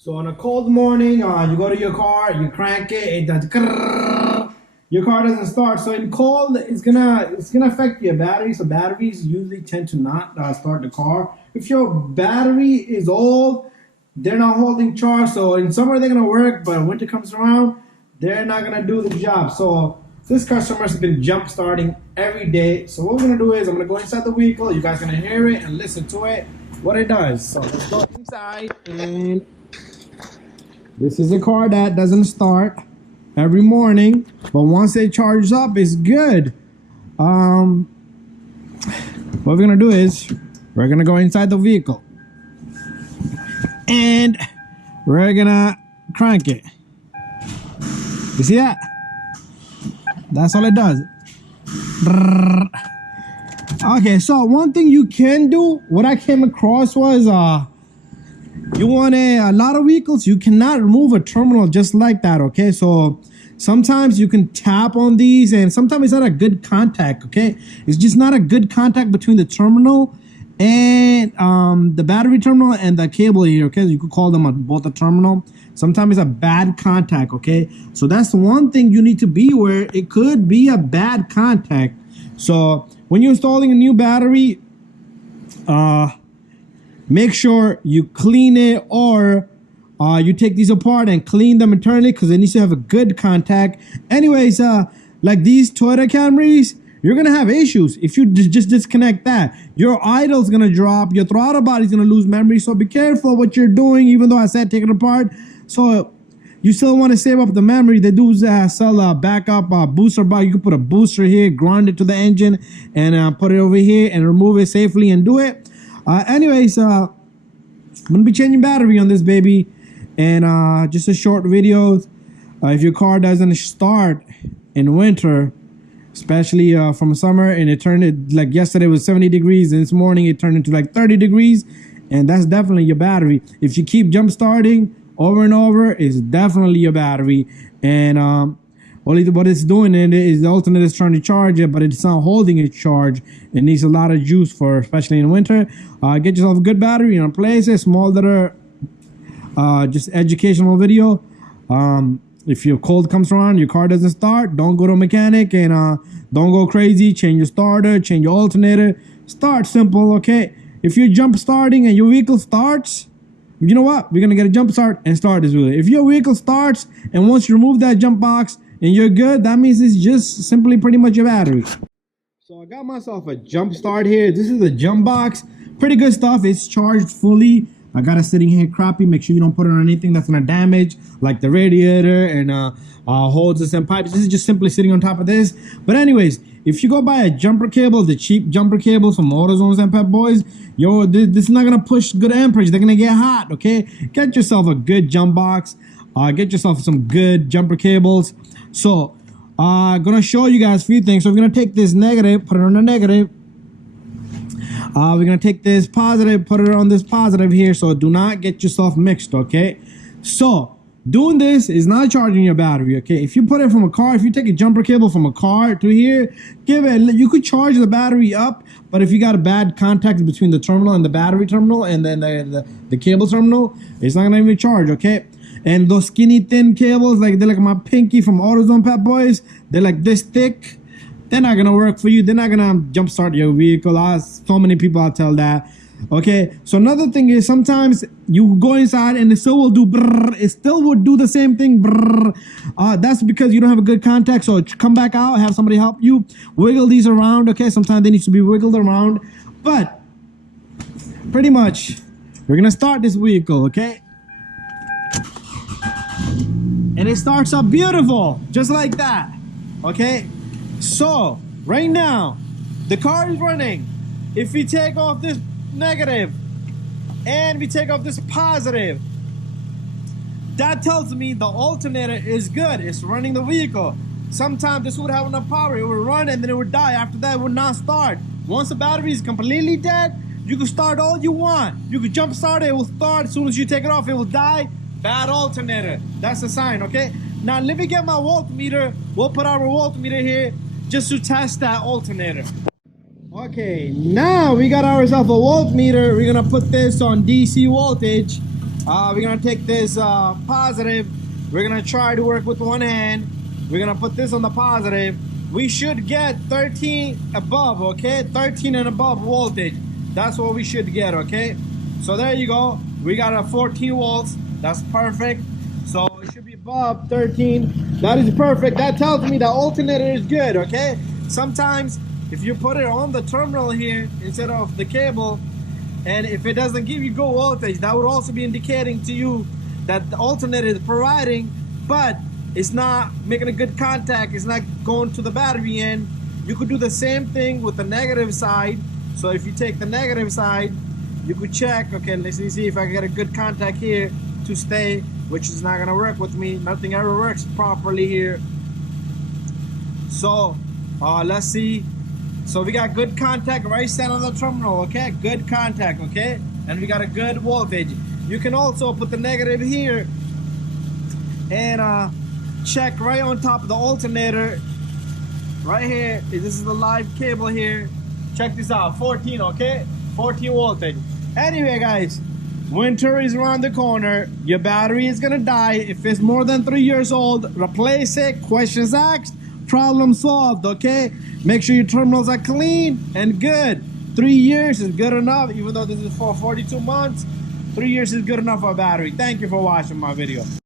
So on a cold morning, you go to your car, you crank it, it does grrrr. Your car doesn't start. So in cold, it's gonna affect your battery. So batteries usually tend to not start the car. If your battery is old, they're not holding charge. So in summer they're gonna work, but when winter comes around, they're not gonna do the job. So this customer's been jump starting every day. So what we're gonna do is I'm gonna go inside the vehicle. You guys gonna hear it and listen to it, what it does. So let's go inside and this is a car that doesn't start every morning, but once it charges up, it's good. What we're gonna do is we're gonna go inside the vehicle and we're gonna crank it. You see that? That's all it does. Okay, so one thing you can do, what I came across was you want a lot of vehicles, you cannot remove a terminal just like that. Okay, so sometimes you can tap on these and sometimes it's not a good contact. Okay, it's just not a good contact between the terminal and the battery terminal and the cable here. Okay, you could call them both a terminal. Sometimes it's a bad contact. Okay, so that's one thing you need to be aware. It could be a bad contact. So when you're installing a new battery, make sure you clean it, or you take these apart and clean them internally because it needs to have a good contact. Anyways, like these Toyota Camrys, you're gonna have issues if you just disconnect that. Your idle's gonna drop, your throttle body's gonna lose memory. So be careful what you're doing, even though I said take it apart. So you still want to save up the memory. They do sell a backup booster box. You can put a booster here, ground it to the engine, and put it over here and remove it safely and do it. Anyways, I'm gonna be changing battery on this baby, and just a short video. If your car doesn't start in winter, especially from summer, and it like yesterday was 70 degrees, and this morning it turned into like 30 degrees, and that's definitely your battery. If you keep jump starting over and over, it's definitely your battery. And only what it's doing is the alternator is trying to charge it, but it's not holding its charge. It needs a lot of juice for, especially in winter. Get yourself a good battery and replace it. Small little just educational video. If your cold comes around, your car doesn't start, don't go to a mechanic and don't go crazy. Change your starter, change your alternator. Start simple, okay? If you're jump starting and your vehicle starts, you know what? We're gonna get a jump start and start this wheel. If your vehicle starts and once you remove that jump box and you're good, that means it's just simply pretty much your battery. So I got myself a jump start here. This is a jump box. Pretty good stuff. It's charged fully. I got it sitting here crappy. Make sure you don't put it on anything that's gonna damage, like the radiator and hoses and pipes. This is just simply sitting on top of this. But anyways, if you go buy a jumper cable, the cheap jumper cables from AutoZones and Pep Boys, yo, this is not gonna push good amperage. They're gonna get hot. Okay, get yourself a good jump box. Get yourself some good jumper cables. So gonna show you guys a few things. So we're gonna take this negative, put it on the negative. We're gonna take this positive, put it on this positive here. So do not get yourself mixed. Okay, so doing this is not charging your battery. Okay, if you put it from a car, if you take a jumper cable from a car to here, you could charge the battery up. But if you got a bad contact between the terminal and the battery terminal and then the cable terminal, it's not gonna even charge. Okay, and those skinny thin cables, like they're like my pinky from AutoZone Pep Boys, they're like this thick. They're not gonna work for you. They're not gonna jumpstart your vehicle. So many people I'll tell that. Okay, so another thing is sometimes you go inside and it still will do brrr. It still would do the same thing brrr. That's because you don't have a good contact. So come back out, have somebody help you wiggle these around. Okay, sometimes they need to be wiggled around, but pretty much we're gonna start this vehicle. Okay, and it starts up beautiful just like that. Okay, so right now the car is running. If we take off this negative and we take off this positive, that tells me the alternator is good. It's running the vehicle. Sometimes this would have enough power, it would run and then it would die. After that, it would not start. Once the battery is completely dead, you can start all you want. You can jump start it, it will start. As soon as you take it off, it will die. Bad alternator. That's a sign. Okay, now let me get my voltmeter. We'll put our voltmeter here just to test that alternator. Okay, now we got ourselves a voltmeter. We're gonna put this on DC voltage. We're gonna take this positive. We're gonna try to work with one hand. We're gonna put this on the positive. We should get 13 above, okay? 13 and above voltage. That's what we should get, okay? So there you go. We got a 14 volts. That's perfect. So it should be above 13. That is perfect. That tells me the alternator is good, okay? Sometimes if you put it on the terminal here instead of the cable, and if it doesn't give you good voltage, that would also be indicating to you that the alternator is providing, but it's not making a good contact. It's not going to the battery end. You could do the same thing with the negative side. So if you take the negative side, you could check, okay, let's see if I can get a good contact here to stay, which is not gonna work with me. Nothing ever works properly here. So let's see. So we got good contact right side on the terminal, okay? Good contact, okay? And we got a good voltage. You can also put the negative here and check right on top of the alternator. Right here, this is the live cable here. Check this out, 14, okay? 14 voltage. Anyway, guys, winter is around the corner. Your battery is gonna die. If it's more than 3 years old, replace it. Questions asked, problem solved, okay? Make sure your terminals are clean and good. 3 years is good enough, even though this is for 42 months. 3 years is good enough for a battery. Thank you for watching my video.